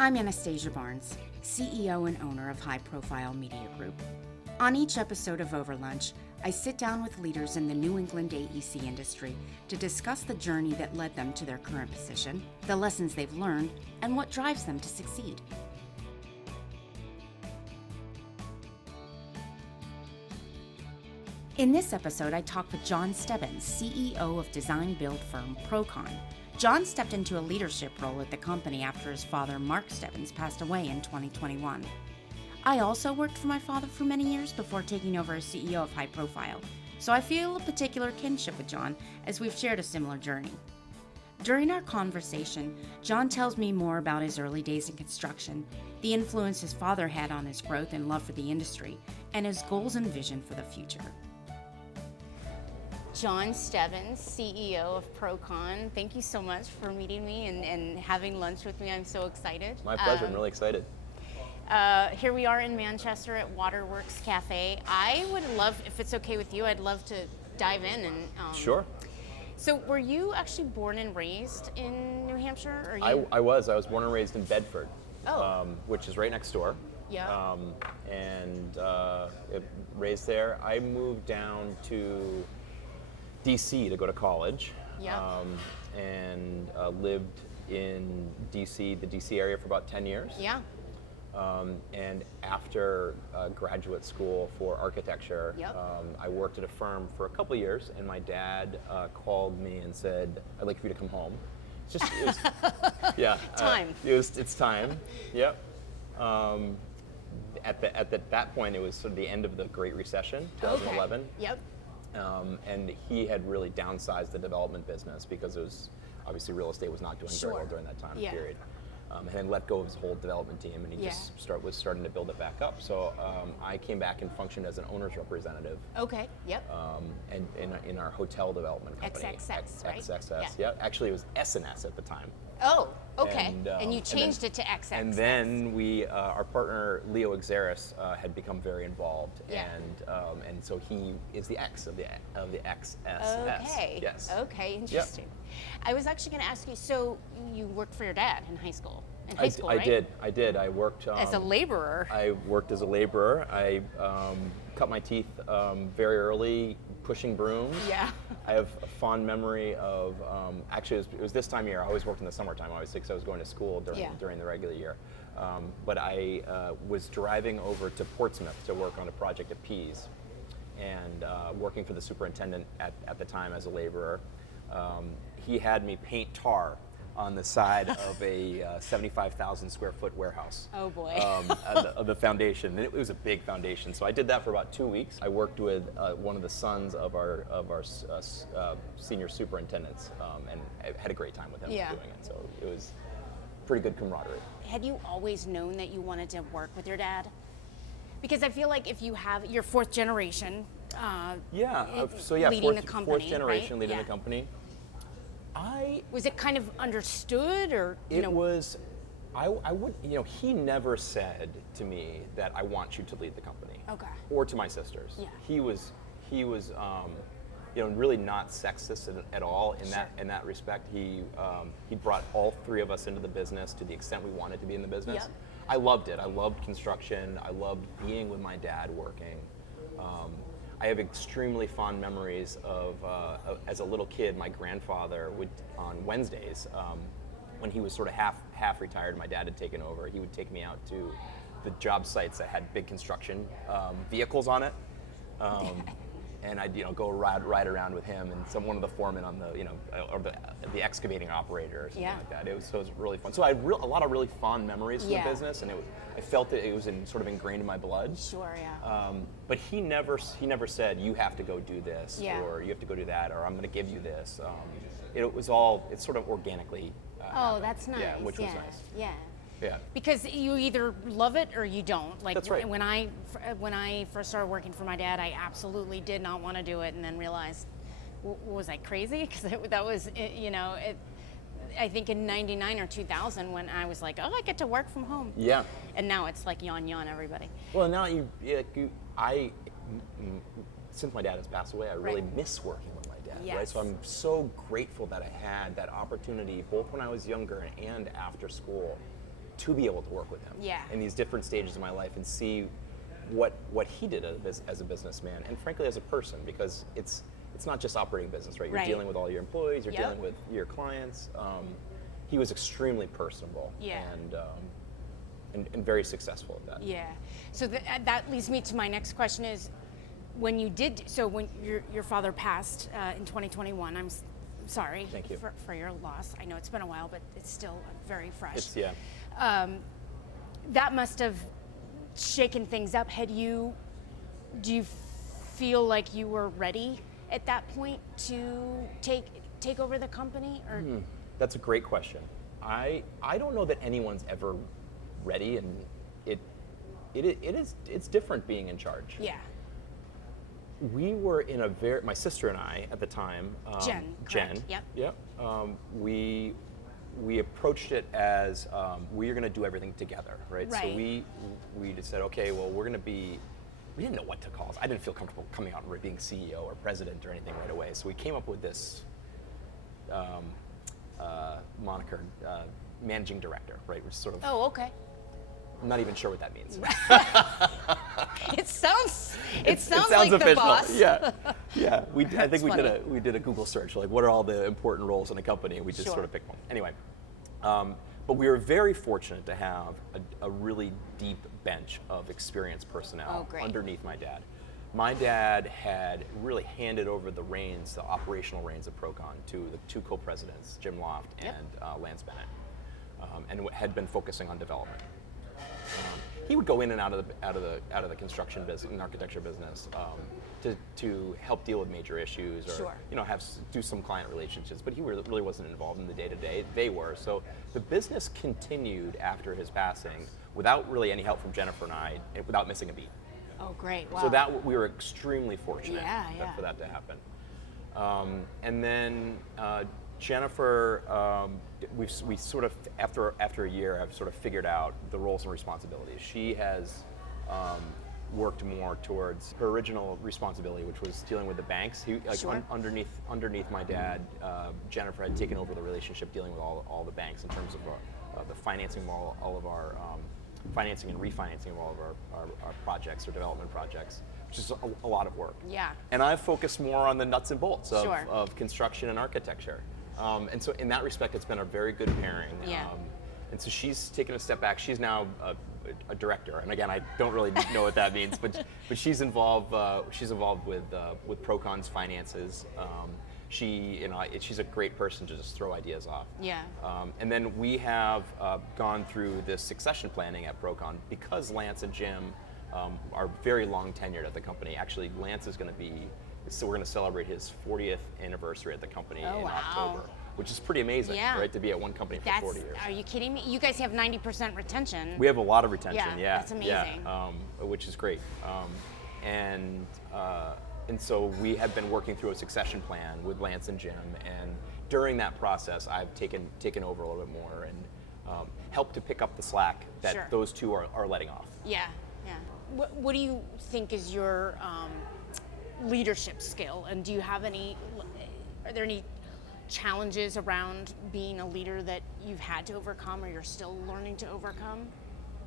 I'm Anastasia Barnes, CEO and owner of High Profile Media Group. On each episode of Over Lunch, I sit down with leaders in the New England AEC industry to discuss the journey that led them to their current position, the lessons they've learned, and what drives them to succeed. In this episode, I talk with John Stebbins, CEO of design-build firm PROCON. John stepped into a leadership role at the company after his father, Mark Stebbins, passed away in 2021. I also worked for my father for many years before taking over as CEO of High Profile, so I feel a particular kinship with John as we've shared a similar journey. During our conversation, John tells me more about his early days in construction, the influence his father had on his growth and love for the industry, and his goals and vision for the future. John Stebbins, CEO of PROCON. Thank you so much for meeting me and having lunch with me. I'm so excited. My pleasure. I'm really excited. Here we are in Manchester at Waterworks Cafe. I would love, if it's okay with you, I'd love to dive in and. Sure. So, were you actually born and raised in New Hampshire? Or you... I was born and raised in Bedford, which is right next door. Yeah. Raised there. I moved down to DC to go to college. Yeah. And lived in DC, the DC area for about 10 years. Yeah. And after graduate school for architecture, Yep. I worked at a firm for a couple of years, and my dad called me and said, "I'd like for you to come home." It was yeah. Time. It's time. Yep. At that point, it was sort of the end of the Great Recession, 2011. Okay. Yep. And he had really downsized the development business because it was obviously real estate was not doing very well during that time period. And then let go of his whole development team, and he just was starting to build it back up. So I came back and functioned as an owner's representative. Okay. Yep. And in our hotel development company. XXX, right? XXX. Yeah. Actually, it was S&S at the time. Oh, okay. And you changed it to XX. And then our partner Leo Exeris had become very involved, and so he is the X of the XSS. Okay. Yes. Okay. Interesting. Yep. I was actually going to ask you. So you worked for your dad in high school. I did. I worked as a laborer. I worked as a laborer. I cut my teeth very early pushing brooms. Yeah. I have a fond memory of actually it was this time of year. I always worked in the summertime. I was going to school during the regular year. But I was driving over to Portsmouth to work on a project at Pease, and working for the superintendent at the time as a laborer. He had me paint tar on the side of a 75,000 square foot warehouse. Oh boy. Of the foundation. And it was a big foundation. So I did that for about 2 weeks. I worked with one of the sons of our senior superintendents, and I had a great time with him doing it. So it was pretty good camaraderie. Had you always known that you wanted to work with your dad? Because I feel like if you have your fourth generation, leading the company, fourth generation right? leading the company. Was it kind of understood, or was? I would. He never said to me that I want you to lead the company. Okay. Or to my sisters. Yeah. He was. Really not sexist at all in that respect. He brought all three of us into the business to the extent we wanted to be in the business. Yep. I loved it. I loved construction. I loved being with my dad working. I have extremely fond memories of as a little kid, my grandfather would, on Wednesdays, when he was sort of half retired, my dad had taken over, he would take me out to the job sites that had big construction vehicles on it. And I'd go ride around with him and one of the foremen on the or the excavating operator or something like that. It was really fun. So I had a lot of really fond memories of the business, and I felt that it was sort of ingrained in my blood. Sure, yeah. But he never said you have to go do this or you have to go do that or I'm going to give you this. It's sort of organically. That's nice. Yeah, which was nice. Yeah. Yeah. Because you either love it or you don't. Like, that's right. When I first started working for my dad, I absolutely did not want to do it, and then realized, was I crazy? Because that was, I think in '99 or 2000 when I was like, oh, I get to work from home. Yeah. And now it's like yawn, everybody. Well, now since my dad has passed away, I really miss working with my dad. Yes. Right? So I'm so grateful that I had that opportunity, both when I was younger and after school, to be able to work with him in these different stages of my life and see what he did as a businessman and frankly as a person, because it's not just operating business, right? You're dealing with all your employees, you're dealing with your clients. He was extremely personable and very successful at that. Yeah. So that leads me to my next question is, when your father passed in 2021, I'm sorry. Thank you. For your loss. I know it's been a while, but it's still very fresh. That must have shaken things up. Do you feel like you were ready at that point to take over the company? Or That's a great question. I don't know that anyone's ever ready, and it's different being in charge. Yeah. We were in my sister and I at the time, Jen. Yep. We approached it as we're going to do everything together, right? So we just said, okay, well, we didn't know what to call us. I didn't feel comfortable coming out and being CEO or president or anything right away. So we came up with this moniker, managing director, right? Which is sort of. Oh, okay. I'm not even sure what that means. It sounds like official. The boss. Yeah. I think funny. we did a Google search, like what are all the important roles in a company, and we just sort of picked one. Anyway, but we were very fortunate to have a really deep bench of experienced personnel underneath my dad. My dad had really handed over the operational reins of PROCON to the two co-presidents, Jim Loft and Lance Bennett, and had been focusing on development. He would go in and out of the construction business and architecture business to help deal with major issues or do some client relationships, but he really wasn't involved in the day-to-day. They were. So the business continued after his passing without really any help from Jennifer and I, and without missing a beat. Oh, great! Wow. So we were extremely fortunate for that to happen. And then Jennifer, we sort of after a year have sort of figured out the roles and responsibilities. She has worked more towards her original responsibility, which was dealing with the banks. Underneath my dad, Jennifer had taken over the relationship dealing with all the banks in terms of the financing of all of our financing and refinancing of all of our projects or development projects, which is a lot of work. Yeah. And I've focused more on the nuts and bolts of construction and architecture. And so in that respect, it's been a very good pairing. Yeah. And so she's taken a step back. She's now a director. And again, I don't really know what that means, but she's involved with PROCON's finances. She's a great person to just throw ideas off. Yeah. And then we have gone through this succession planning at PROCON because Lance and Jim are very long tenured at the company. Actually, Lance is going to be. So we're going to celebrate his 40th anniversary at the company in October, which is pretty amazing, right? To be at one company for 40 years. Are you kidding me? You guys have 90% retention. We have a lot of retention. Yeah, that's amazing. Which is great. And so we have been working through a succession plan with Lance and Jim, and during that process, I've taken over a little bit more and helped to pick up the slack that those two are letting off. Yeah. What do you think is your leadership skill, and are there any challenges around being a leader that you've had to overcome or you're still learning to overcome?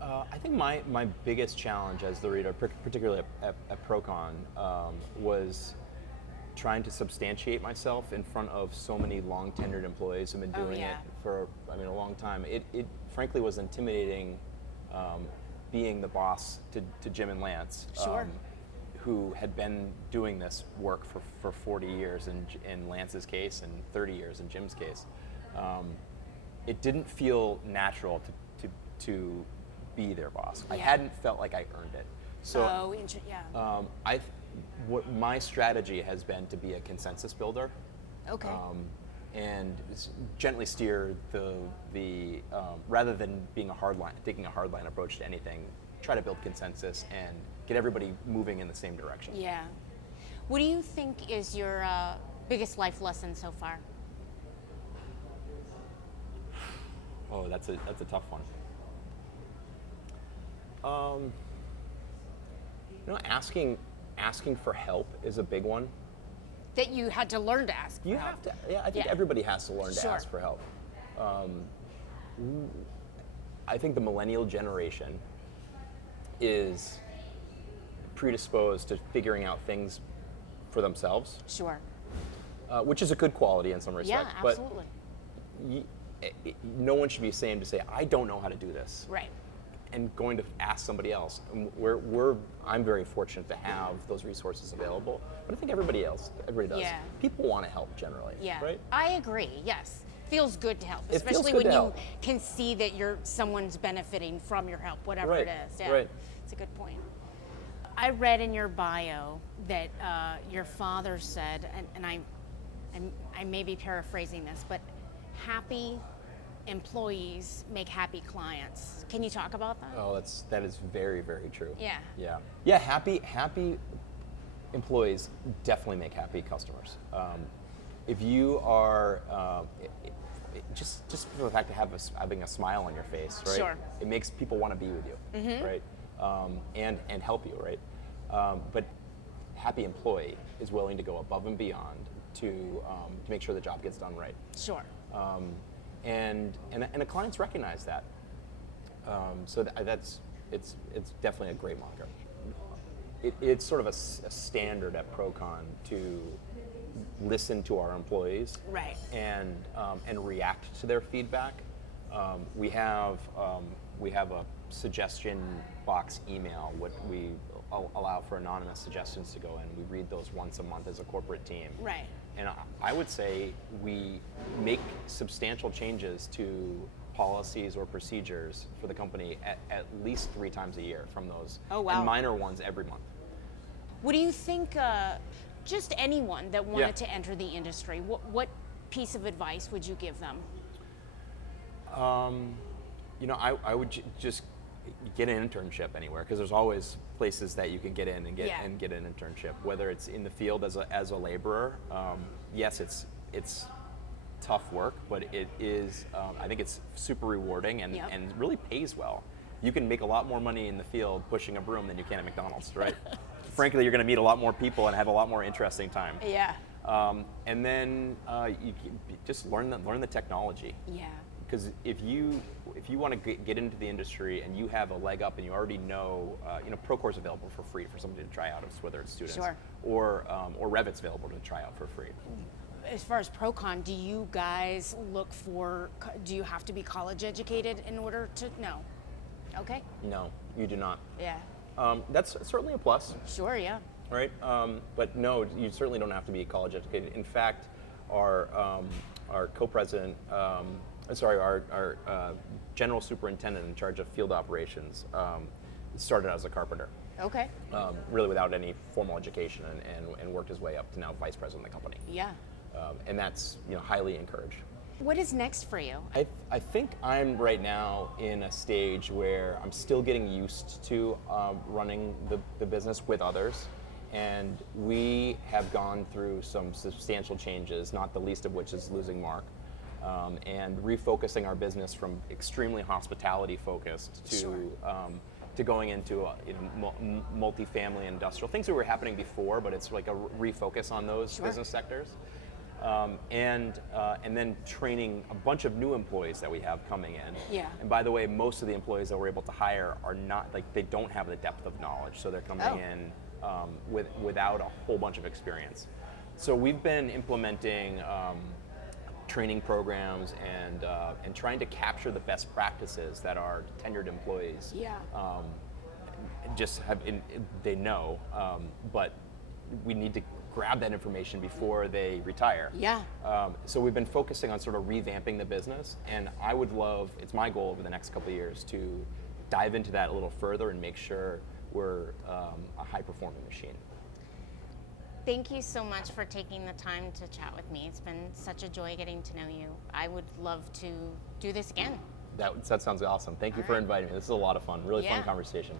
I think my biggest challenge as the leader, particularly at PROCON, was trying to substantiate myself in front of so many long tenured employees who've been doing it for a long time. It frankly was intimidating being the boss to Jim and Lance. Who had been doing this work for 40 years in Lance's case and 30 years in Jim's case. It didn't feel natural to be their boss. I hadn't felt like I earned it. So what my strategy has been to be a consensus builder. Okay. And gently steer the rather than taking a hardline approach to anything, try to build consensus and get everybody moving in the same direction. Yeah. What do you think is your biggest life lesson so far? Oh, that's a tough one. Asking for help is a big one. That you had to learn to ask for help. Have to. Yeah, I think everybody has to learn to ask for help. I think the millennial generation is predisposed to figuring out things for themselves. Sure. Which is a good quality in some respects. Yeah, absolutely. But no one should be ashamed to say, I don't know how to do this. Right. And going to ask somebody else. And I'm very fortunate to have those resources available, but I think everybody does. Yeah. People want to help generally. Yeah. Right? I agree. Yes. Feels good to help, It feels especially good when to you help. can see that someone's benefiting from your help, whatever Right, it is. Yeah. right. It's a good point. I read in your bio that your father said, and I may be paraphrasing this, but happy employees make happy clients. Can you talk about that? Oh, that is very, very true. Yeah. Yeah. Happy employees definitely make happy customers. If you are just for the fact of having a smile on your face, right? Sure. It makes people want to be with you, right? And help you, right? But happy employee is willing to go above and beyond to make sure the job gets done right. Sure. And the clients recognize that. So it's definitely a great marker. It's sort of a standard at PROCON to listen to our employees, Right. and react to their feedback. We have a suggestion box email. What we allow for anonymous suggestions to go in. We read those once a month as a corporate team. Right. And I would say we make substantial changes to policies or procedures for the company at least 3 times a year from those. Oh, wow. And minor ones every month. What do you think, just anyone that wanted to enter the industry, what piece of advice would you give them? I would just get an internship anywhere, because there's always places that you can get in and get an internship. Whether it's in the field as a laborer, yes, it's tough work, but it is. I think it's super rewarding and really pays well. You can make a lot more money in the field pushing a broom than you can at McDonald's, right? Frankly, you're going to meet a lot more people and have a lot more interesting time. Yeah. And then you just learn the technology. Yeah. Because if you want to get into the industry and you have a leg up and you already know, Procore's available for free for somebody to try out, whether it's students, Sure. or Revit's available to try out for free. As far as PROCON, do you guys look for? Do you have to be college educated in order to? No. Okay. No, you do not. Yeah. That's certainly a plus, Sure. Yeah. right? But no, you certainly don't have to be college educated. In fact, our co-president, our general superintendent in charge of field operations started as a carpenter. Okay. Really without any formal education, and worked his way up to now vice president of the company. Yeah. And that's highly encouraged. What is next for you? I think I'm right now in a stage where I'm still getting used to running the business with others, and we have gone through some substantial changes, not the least of which is losing Mark, and refocusing our business from extremely hospitality focused to Sure. To going into multifamily industrial things that were happening before, but it's like a refocus on those Sure. business sectors. And then training a bunch of new employees that we have coming in. Yeah. And by the way, most of the employees that we're able to hire are not, they don't have the depth of knowledge, so they're coming in without a whole bunch of experience. So we've been implementing training programs and trying to capture the best practices that our tenured employees just have. They know, but we need to grab that information before they retire. Yeah. So we've been focusing on sort of revamping the business, and I would love, it's my goal over the next couple of years to dive into that a little further and make sure we're a high-performing machine. Thank you so much for taking the time to chat with me. It's been such a joy getting to know you. I would love to do this again. That sounds awesome. Thank you for inviting me. This is a lot of fun, really fun conversation.